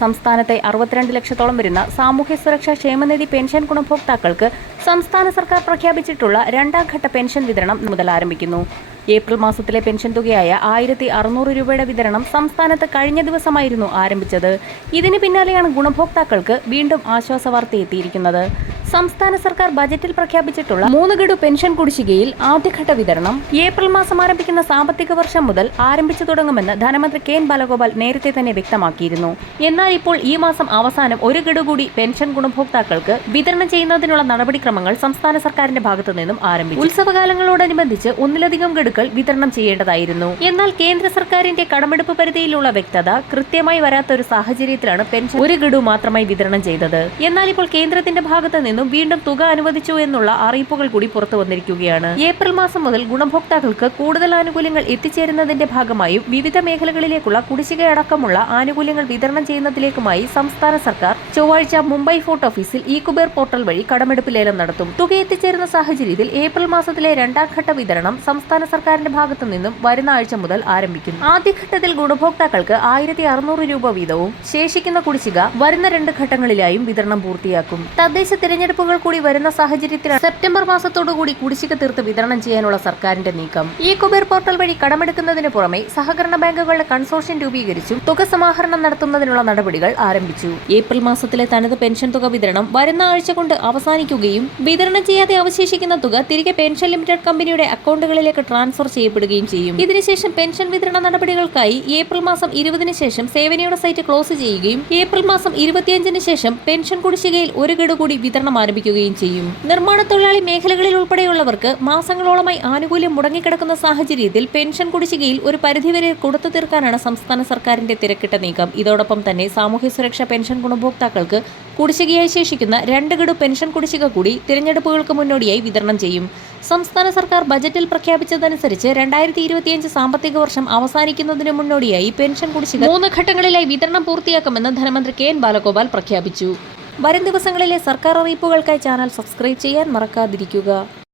സംസ്ഥാനത്തെ 62 ലക്ഷത്തോളം വരുന്ന സാമൂഹ്യ സുരക്ഷാ ക്ഷേമനിധി പെൻഷൻ ഗുണഭോക്താക്കൾക്ക് സംസ്ഥാന സർക്കാർ പ്രഖ്യാപിച്ചിട്ടുള്ള രണ്ടാം ഘട്ട പെൻഷൻ വിതരണം മുതൽ ആരംഭിക്കുന്നു. ഏപ്രിൽ മാസത്തിലെ പെൻഷൻ തുകയായ 1600 രൂപയുടെ വിതരണം സംസ്ഥാനത്ത് കഴിഞ്ഞ ദിവസമായിരുന്നു ആരംഭിച്ചത്. ഇതിന് പിന്നാലെയാണ് ഗുണഭോക്താക്കൾക്ക് വീണ്ടും ആശ്വാസവാർത്ത എത്തിയിരിക്കുന്നത്. സംസ്ഥാന സർക്കാർ ബജറ്റിൽ പ്രഖ്യാപിച്ചിട്ടുള്ള 3 ഗഡു പെൻഷൻ കുടിശ്ശികയിൽ ആദ്യഘട്ട വിതരണം ഏപ്രിൽ മാസം ആരംഭിക്കുന്ന സാമ്പത്തിക വർഷം മുതൽ ആരംഭിച്ചു തുടങ്ങുമെന്ന് ധനമന്ത്രി കെ. ബാലഗോപാൽ നേരത്തെ തന്നെ വ്യക്തമാക്കിയിരുന്നു. എന്നാൽ ഇപ്പോൾ ഈ മാസം അവസാനം 1 ഗഡു കൂടി പെൻഷൻ ഗുണഭോക്താക്കൾക്ക് വിതരണം ചെയ്യുന്നതിനുള്ള നടപടിക്രമങ്ങൾ സംസ്ഥാന സർക്കാരിന്റെ ഭാഗത്തു നിന്നും ആരംഭിച്ചു. ഉത്സവകാലങ്ങളോടനുബന്ധിച്ച് ഒന്നിലധികം ഗഡുക്കൾ വിതരണം ചെയ്യേണ്ടതായിരുന്നു. എന്നാൽ കേന്ദ്ര സർക്കാരിന്റെ കടമെടുപ്പ് പരിധിയിലുള്ള വ്യക്തത കൃത്യമായി വരാത്ത ഒരു സാഹചര്യത്തിലാണ് പെൻഷൻ 1 ഗഡു മാത്രമായി വിതരണം ചെയ്തത്. എന്നാൽ ഇപ്പോൾ കേന്ദ്രത്തിന്റെ ഭാഗത്ത് നിന്നും വീണ്ടും തുക അനുവദിച്ചു എന്നുള്ള അറിയിപ്പുകൾ കൂടി പുറത്തു വന്നിരിക്കുകയാണ്. ഏപ്രിൽ മാസം മുതൽ ഗുണഭോക്താക്കൾക്ക് കൂടുതൽ ആനുകൂല്യങ്ങൾ എത്തിച്ചേരുന്നതിന്റെ ഭാഗമായും വിവിധ മേഖലകളിലേക്കുള്ള കുടിശ്ശികയടക്കമുള്ള ആനുകൂല്യങ്ങൾ വിതരണം ചെയ്യുന്നതിലേക്കുമായി സംസ്ഥാന സർക്കാർ ചൊവ്വാഴ്ച മുംബൈ ഫോർട്ട് ഓഫീസിൽ ഇ-കുബേർ പോർട്ടൽ വഴി കടമെടുപ്പ് ലേലം നടത്തും. തുക എത്തിച്ചേരുന്ന സാഹചര്യത്തിൽ ഏപ്രിൽ മാസത്തിലെ രണ്ടാം ഘട്ട വിതരണം സംസ്ഥാന സർക്കാരിന്റെ ഭാഗത്തു നിന്നും വരുന്ന ആഴ്ച മുതൽ ആരംഭിക്കും. ആദ്യഘട്ടത്തിൽ ഗുണഭോക്താക്കൾക്ക് 1600 രൂപ വീതവും ശേഷിക്കുന്ന കുടിശ്ശിക വരുന്ന 2 ഘട്ടങ്ങളിലായും വിതരണം പൂർത്തിയാക്കും. തദ്ദേശ തെരഞ്ഞെടുപ്പുകൾ കൂടി വരുന്ന സാഹചര്യത്തിലാണ് സെപ്റ്റംബർ മാസത്തോടുകൂടി കുടിശ്ശിക തീർത്ത് വിതരണം ചെയ്യാനുള്ള സർക്കാരിന്റെ നീക്കം. ഇ-കുബേർ പോർട്ടൽ വഴി കടമെടുക്കുന്നതിന് പുറമെ സഹകരണ ബാങ്കുകളുടെ കൺസോർഷ്യം രൂപീകരിച്ചും തുക സമാഹരണം നടത്തുന്നതിനുള്ള നടപടികൾ ആരംഭിച്ചു. ഏപ്രിൽ മാസത്തിലെ തനത് പെൻഷൻ തുക വിതരണം വരുന്ന ആഴ്ച കൊണ്ട് അവസാനിക്കുകയും വിതരണം ചെയ്യാതെ അവശേഷിക്കുന്ന തുക തിരികെ പെൻഷൻ ലിമിറ്റഡ് കമ്പനിയുടെ അക്കൗണ്ടുകളിലേക്ക് ട്രാൻസ്ഫർ ചെയ്യപ്പെടുകയും ചെയ്യും. ഇതിനുശേഷം പെൻഷൻ വിതരണ നടപടികൾക്കായി ഏപ്രിൽ മാസം 20-ന് ശേഷം സേവനയുടെ സൈറ്റ് ക്ലോസ് ചെയ്യുകയും ഏപ്രിൽ മാസം 25-ന് ശേഷം പെൻഷൻ കുടിശ്ശികയിൽ 1 ഗഡു കൂടി വിതരണം ആരംഭിക്കുകയും ചെയ്യും. നിർമ്മാണ തൊഴിലാളി മേഖലകളിൽ ഉൾപ്പെടെയുള്ളവർക്ക് മാസങ്ങളോളമായി ആനുകൂല്യം മുടങ്ങിക്കിടക്കുന്ന സാഹചര്യത്തിൽ പെൻഷൻ കുടിശ്ശികയിൽ ഒരു പരിധിവരെ കൊടുത്തു തീർക്കാനാണ് സംസ്ഥാന സർക്കാരിന്റെ തിരക്കിട്ട നീക്കം. ഇതോടൊപ്പം തന്നെ സാമൂഹ്യ സുരക്ഷാ പെൻഷൻ ഗുണഭോക്താക്കൾക്ക് കുടിശ്ശികയായി ശേഷിക്കുന്ന 2 ഗഡു പെൻഷൻ കുടിശ്ശിക കൂടി തിരഞ്ഞെടുപ്പുകൾക്ക് മുന്നോടിയായി വിതരണം ചെയ്യും. സംസ്ഥാന സർക്കാർ ബജറ്റിൽ പ്രഖ്യാപിച്ചതനുസരിച്ച് 2025 സാമ്പത്തിക വർഷം അവസാനിക്കുന്നതിന് മുന്നോടിയായി പെൻഷൻ കുടിശ്ശിക 3 ഘട്ടങ്ങളിലായി വിതരണം പൂർത്തിയാക്കുമെന്ന് ധനമന്ത്രി കെ. ബാലഗോപാൽ പ്രഖ്യാപിച്ചു. വരും ദിവസങ്ങളിലെ സർക്കാർ അറിയിപ്പുകൾക്കായി ചാനൽ സബ്സ്ക്രൈബ് ചെയ്യാൻ മറക്കാതിരിക്കുക.